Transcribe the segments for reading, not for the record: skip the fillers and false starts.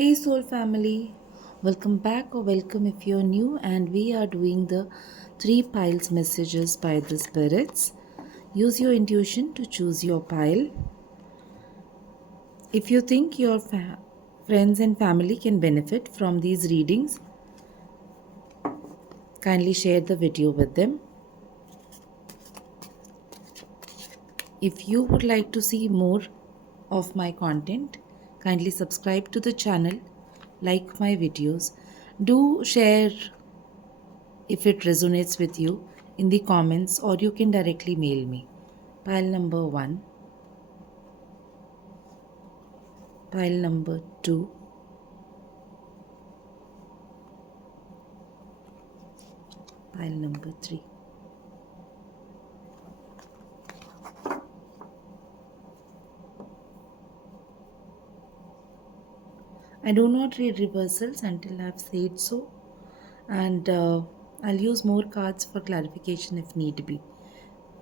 Hey soul family, welcome back or welcome if you're new, and we are doing the 3 piles messages by the spirits. Use your intuition to choose your pile. If you think your friends and family can benefit from these readings, kindly share the video with them. If you would like to see more of my content, kindly subscribe to the channel, like my videos, do share if it resonates with you in the comments, or you can directly mail me. Pile number 1, pile number 2, pile number 3. I do not read reversals until I have said so, and I'll use more cards for clarification if need be.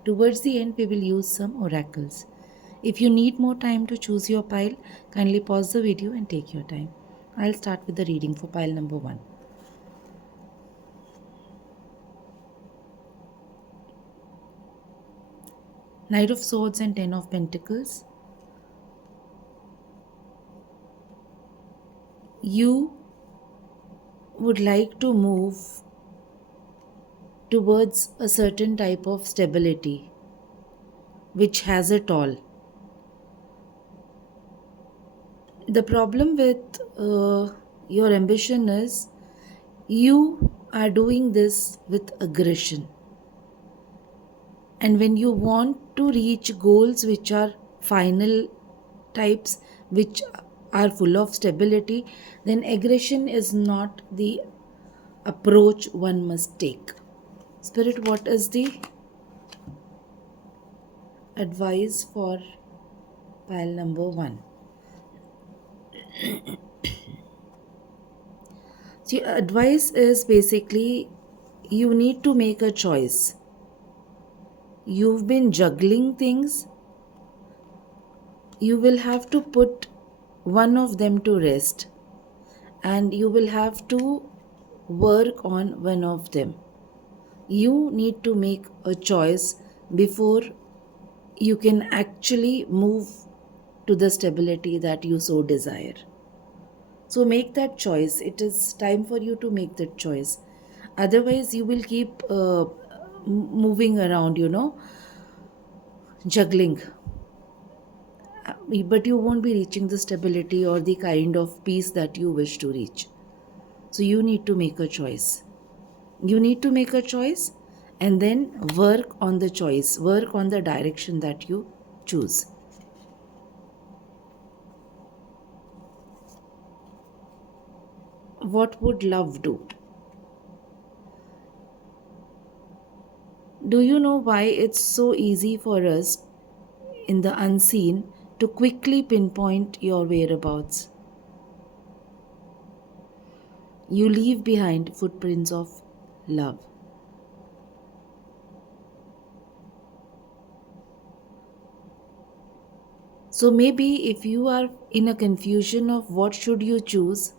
Towards the end, we will use some oracles. If you need more time to choose your pile, kindly pause the video and take your time. I'll start with the reading for pile number 1. Knight of Swords and 10 of Pentacles. You would like to move towards a certain type of stability which has it all. The problem with your ambition is you are doing this with aggression, and when you want to reach goals which are final types, which are full of stability, then aggression is not the approach one must take. Spirit, what is the advice for pile number 1? So advice is basically you need to make a choice. You've been juggling things. You will have to put one of them to rest, and you will have to work on one of them. You need to make a choice before you can actually move to the stability that you so desire. So make that choice. It is time for you to make that choice. Otherwise, you will keep moving around, juggling. But you won't be reaching the stability or the kind of peace that you wish to reach. So you need to make a choice. You need to make a choice and then work on the choice, work on the direction that you choose. What would love do? Do you know why it's so easy for us in the unseen to quickly pinpoint your whereabouts? You leave behind footprints of love. So maybe if you are in a confusion of what should you choose,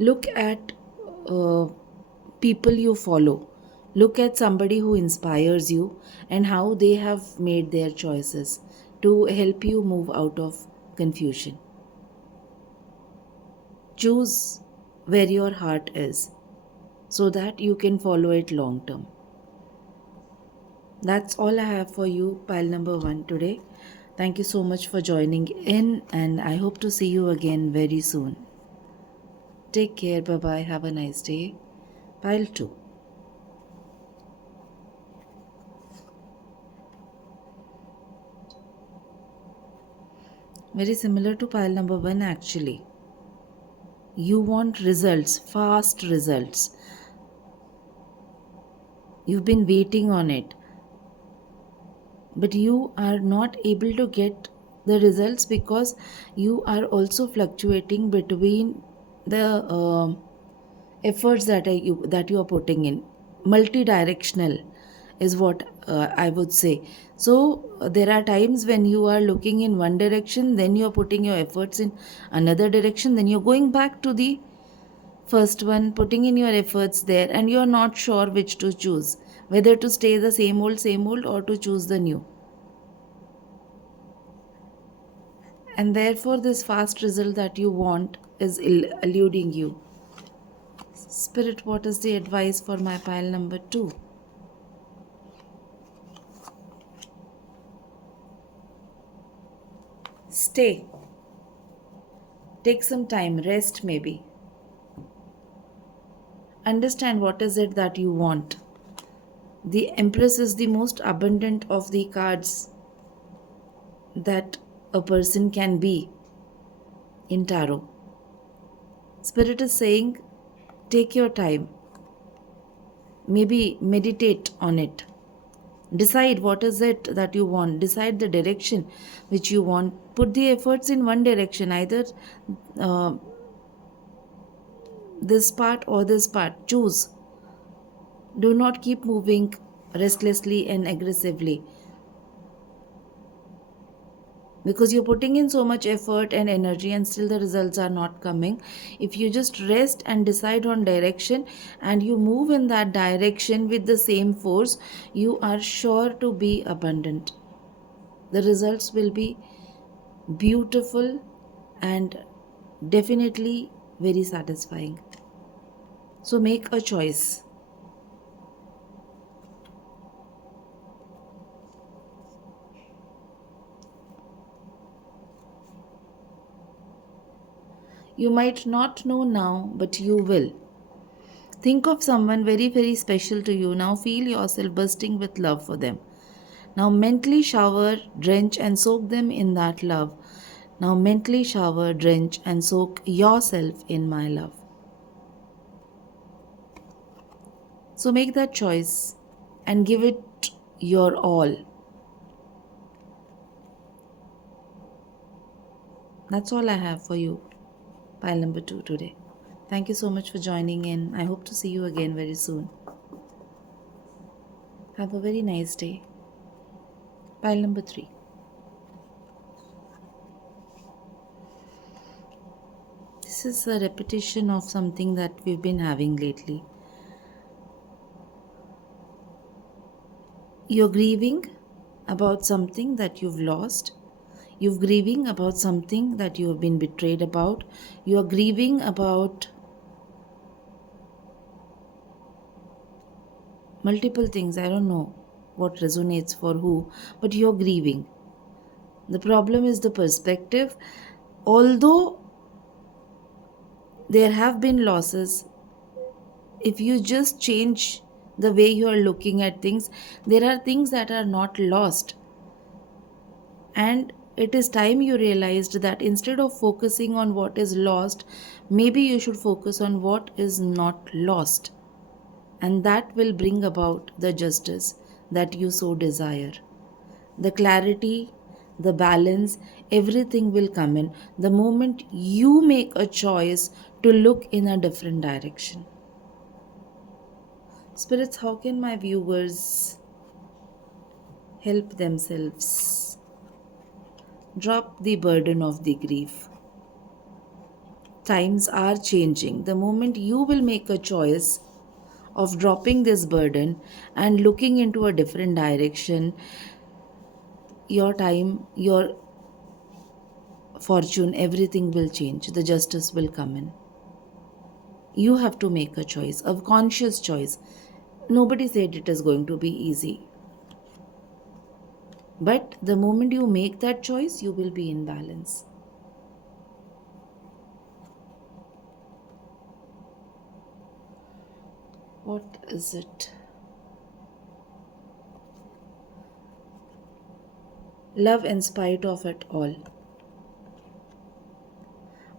look at people you follow. Look at somebody who inspires you and how they have made their choices to help you move out of confusion. Choose where your heart is so that you can follow it long term. That's all I have for you, pile number 1 today. Thank you so much for joining in, and I hope to see you again very soon. Take care. Bye-bye. Have a nice day. Pile 2. Very similar to pile number 1 actually. You want results, fast results. You've been waiting on it, but you are not able to get the results because you are also fluctuating between the efforts that you are putting in. Multi-directional. is what I would say. So there are times when you are looking in one direction, then you are putting your efforts in another direction, then you're going back to the first one, putting in your efforts there, and you're not sure which to choose, whether to stay the same old or to choose the new. And therefore this fast result that you want is eluding you. Spirit, what is the advice for my pile number 2? Stay. Take some time, rest maybe. Understand what is it that you want. The Empress is the most abundant of the cards that a person can be in tarot. Spirit is saying, take your time. Maybe meditate on it. Decide what is it that you want. Decide the direction which you want. Put the efforts in one direction, either this part or this part. Choose. Do not keep moving restlessly and aggressively, because you're putting in so much effort and energy and still the results are not coming. If you just rest and decide on direction and you move in that direction with the same force, you are sure to be abundant. The results will be beautiful and definitely very satisfying. So make a choice. You might not know now, but you will. Think of someone very, very special to you. Now feel yourself bursting with love for them. Now mentally shower, drench, and soak them in that love. Now mentally shower, drench, and soak yourself in my love. So make that choice and give it your all. That's all I have for you, pile number 2 today. Thank you so much for joining in. I hope to see you again very soon. Have a very nice day. Pile number 3. This is a repetition of something that we've been having lately. You're grieving about something that you've lost. You're grieving about something that you have been betrayed about. You are grieving about multiple things. I don't know what resonates for who, but you're grieving. The problem is the perspective. Although there have been losses, if you just change the way you are looking at things, there are things that are not lost. And it is time you realized that instead of focusing on what is lost, maybe you should focus on what is not lost. And that will bring about the justice that you so desire. The clarity, the balance, everything will come in the moment you make a choice to look in a different direction. Spirits, how can my viewers help themselves drop the burden of the grief? Times are changing. The moment you will make a choice of dropping this burden and looking into a different direction, your time, your fortune, everything will change. The justice will come in. You have to make a choice, a conscious choice. Nobody said it is going to be easy. But the moment you make that choice, you will be in balance. What is it? Love in spite of it all.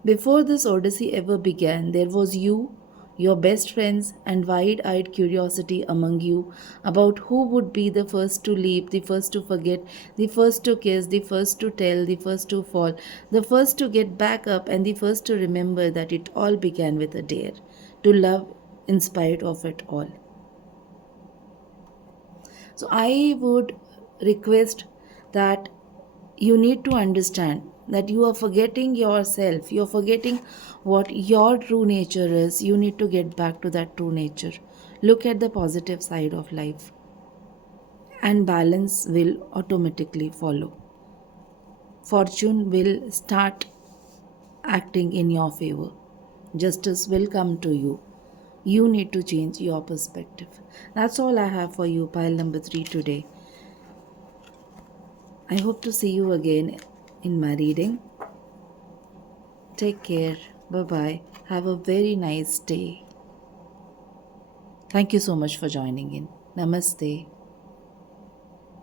Before this odyssey ever began, there was you, your best friends, and wide-eyed curiosity among you about who would be the first to leap, the first to forget, the first to kiss, the first to tell, the first to fall, the first to get back up, and the first to remember that it all began with a dare, to love in spite of it all. So I would request that you need to understand that you are forgetting yourself, you're forgetting what your true nature is. You need to get back to that true nature. Look at the positive side of life, and balance will automatically follow. Fortune will start acting in your favor. Justice will come to you. You need to change your perspective. That's all I have for you, pile number 3 today. I hope to see you again in my reading. Take care. Bye bye. Have a very nice day. Thank you so much for joining in. Namaste.